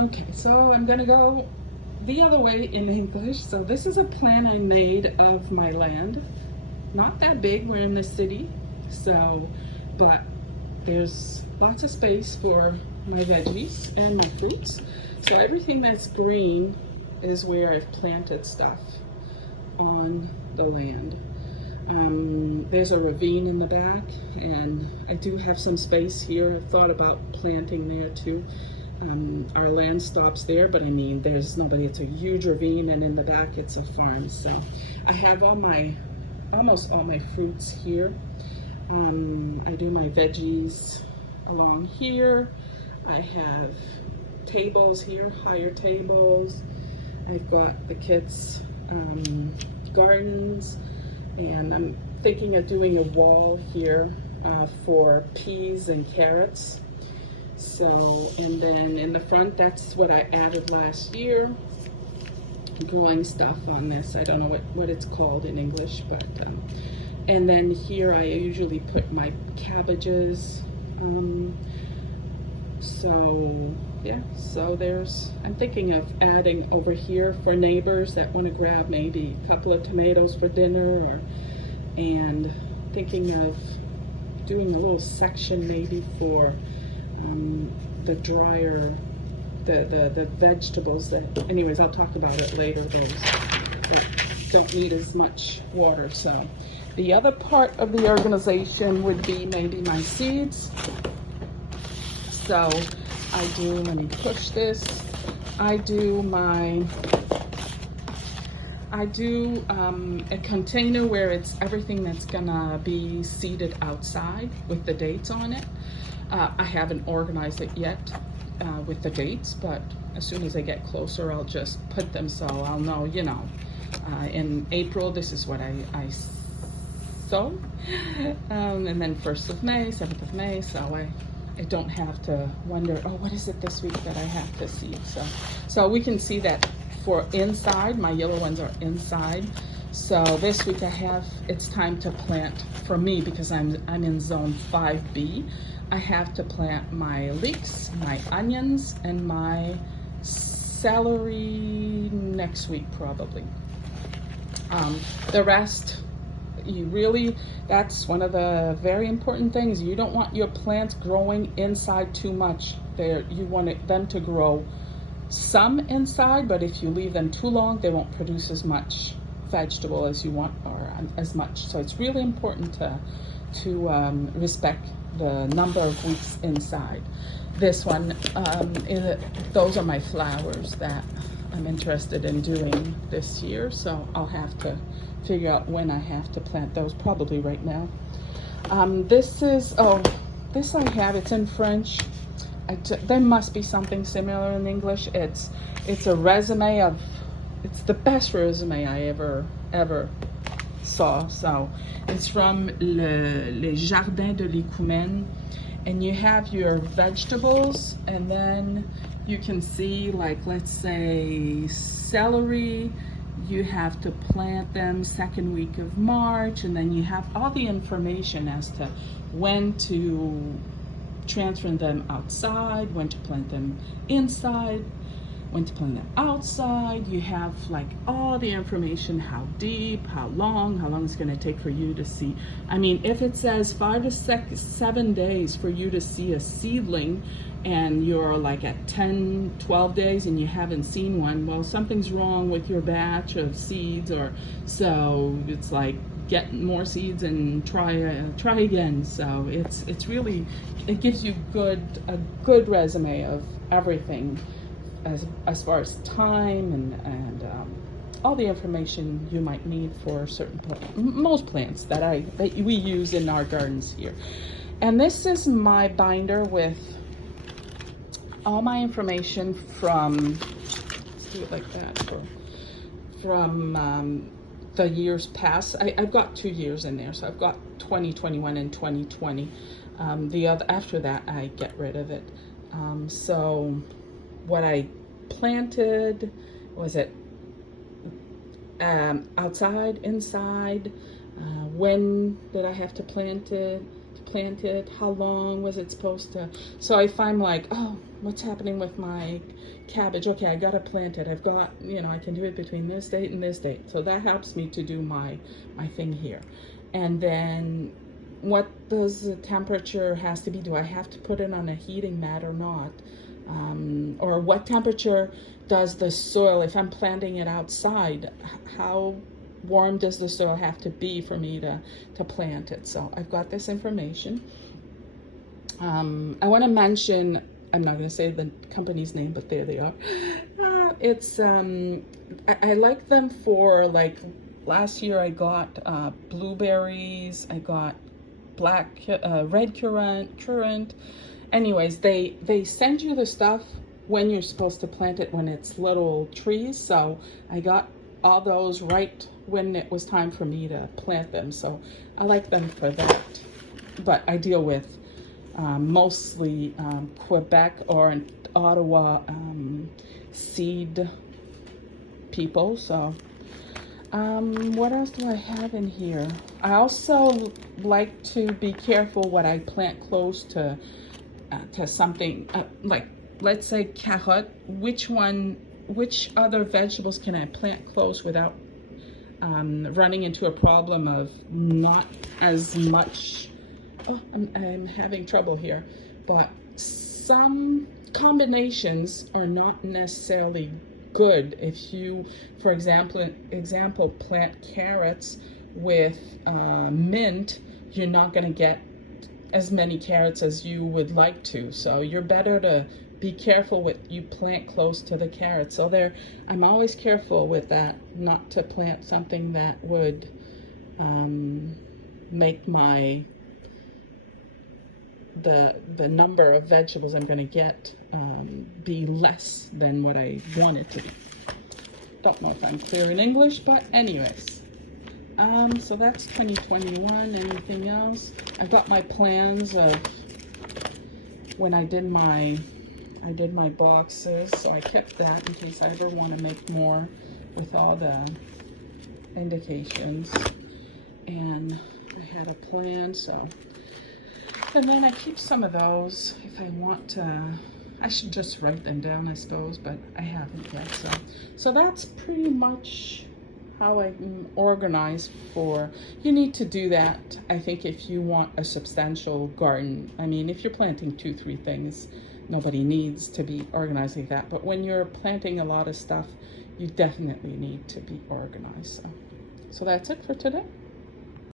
Okay, so I'm gonna go the other way in English. So this is a plan I made of my land. Not that big, we're in the city, so, but there's lots of space for my veggies and my fruits. So everything that's green is where I've planted stuff on the land. There's a ravine in the back, and I do have some space here. I've thought about planting there too. Our land stops there, but I mean, there's nobody. It's a huge ravine, and in the back it's a farm. So I have almost all my fruits here. I do my veggies along here. I have tables here, higher tables. I've got the kids' gardens, and I'm thinking of doing a wall here for peas and carrots. So, and then in the front, that's what I added last year, growing stuff on this. I don't know what it's called in English, but and then here I usually put my cabbages. So yeah, so I'm thinking of adding over here for neighbors that want to grab maybe a couple of tomatoes for dinner, and thinking of doing a little section maybe for the drier, the vegetables that, anyways, I'll talk about it later, those that don't need as much water. So the other part of the organization would be maybe my seeds. So I do, let me push this, I do a container where it's everything that's gonna be seeded outside with the dates on it. I haven't organized it yet with the dates, but as soon as I get closer, I'll just put them so I'll know, you know, in April, this is what I sow. And then 1st of May, 7th of May, so I don't have to wonder, oh, what is it this week that I have to seed? So we can see that for inside, my yellow ones are inside. So this week it's time to plant for me because I'm in zone 5B. I have to plant my leeks, my onions, and my celery next week probably. The rest, that's one of the very important things. You don't want your plants growing inside too much. You want them to grow some inside, but if you leave them too long, they won't produce as much vegetable as you want, or as much. So it's really important to respect the number of weeks inside. This one, those are my flowers that I'm interested in doing this year, so I'll have to figure out when I have to plant those, probably right now. This I have, it's in French. There must be something similar in English. It's a resume of, it's the best resume I ever saw. So it's from Les Jardins de l'Écoumène, and you have your vegetables, and then you can see, like, let's say celery, you have to plant them 2nd week of March, and then you have all the information as to when to transfer them outside, when to plant them inside, when to plant them outside. You have like all the information, how deep, how long it's going to take for you to see. I mean, if it says 5 to 7 days for you to see a seedling, and you're like at 10, 12 days and you haven't seen one, well, something's wrong with your batch of seeds, or so it's like get more seeds and try again. So it's really, it gives you a good resume of everything as far as time and all the information you might need for certain most plants that we use in our gardens here. And this is my binder with all my information from, let's do it like that, from the years past. I've got 2 years in there, so I've got 2021 and 2020. After that, I get rid of it. So what I planted, was it outside, inside, when did I have to plant it, plant it? How long was it supposed to? So if I'm like, oh, what's happening with my cabbage? Okay, I gotta plant it. I've got, you know, I can do it between this date and this date. So that helps me to do my thing here. And then what does the temperature has to be? Do I have to put it on a heating mat or not? Or what temperature does the soil, if I'm planting it outside, how warm does the soil have to be for me to plant it? So I've got this information. I want to mention, I'm not going to say the company's name, but there they are. I like them for, like, last year I got blueberries, I got red currant. Anyways, they send you the stuff when you're supposed to plant it, when it's little trees. So I got all those right when it was time for me to plant them. So I like them for that. But I deal with mostly Quebec or Ottawa seed people. So what else do I have in here? I also like to be careful what I plant close to something like, let's say carrot. Which other vegetables can I plant close without running into a problem of not as much? Oh, I'm having trouble here. But some combinations are not necessarily good. If you, for example, plant carrots with mint, you're not going to get as many carrots as you would like to. So you're better to be careful what you plant close to the carrots. So I'm always careful with that, not to plant something that would make the number of vegetables I'm going to get be less than what I want it to be. Don't know if I'm clear in English, but anyways. So that's 2021. Anything else? I've got my plans of when I did my boxes, so I kept that in case I ever want to make more with all the indications. And I had a plan, so. And then I keep some of those if I want to. I should just write them down, I suppose, but I haven't yet. So that's pretty much how I organize for. You need to do that, I think, if you want a substantial garden. I mean, if you're planting 2-3 things, nobody needs to be organized like that. But when you're planting a lot of stuff, you definitely need to be organized. So that's it for today.